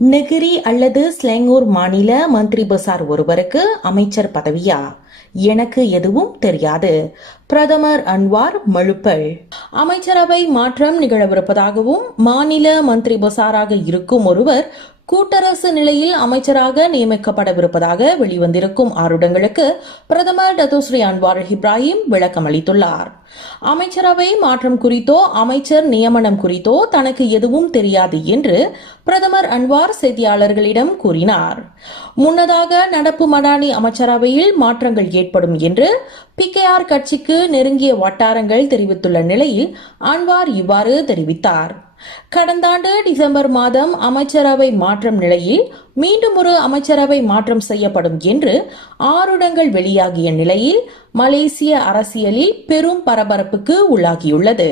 Negeri அல்லது ஸ்லெங்கூர் மாநில மந்திரி பசார் ஒருவருக்கு அமைச்சர் பதவியா? எனக்கு எதுவும் தெரியாது. பிரதமர் அன்வார் மழுப்பல். அமைச்சரவை மாற்றம் நிகழவிருப்பதாகவும் மாநில மந்திரி பசாராக இருக்கும் ஒருவர் கூட்டரசு நிலையில் அமைச்சராக நியமிக்கப்படவிருப்பதாக வெளிவந்திருக்கும் ஆருடங்களுக்கு பிரதமர் டத்துஸ்ரீ அன்வார் இப்ராஹிம் விளக்கம் அளித்துள்ளார். அமைச்சரவை மாற்றம் குறித்தோ அமைச்சர் நியமனம் குறித்தோ தனக்கு எதுவும் தெரியாது என்று பிரதமர் அன்வார் செய்தியாளர்களிடம் கூறினார். முன்னதாக நடப்பு மடானி அமைச்சரவையில் மாற்றங்கள் ஏற்படும் என்று பிகேஆர் கட்சிக்கு நெருங்கிய வட்டாரங்கள் தெரிவித்துள்ள நிலையில் அன்வார் இவ்வாறு தெரிவித்தார். கடந்த ஆண்டு டிசம்பர் மாதம் அமைச்சரவை மாற்றம் நிலையில் மீண்டும் ஒரு அமைச்சரவை மாற்றம் செய்யப்படும் என்று ஆருடங்கள் வெளியாகிய நிலையில் மலேசிய அரசியலில் பெரும் பரபரப்புக்கு உள்ளாகியுள்ளது.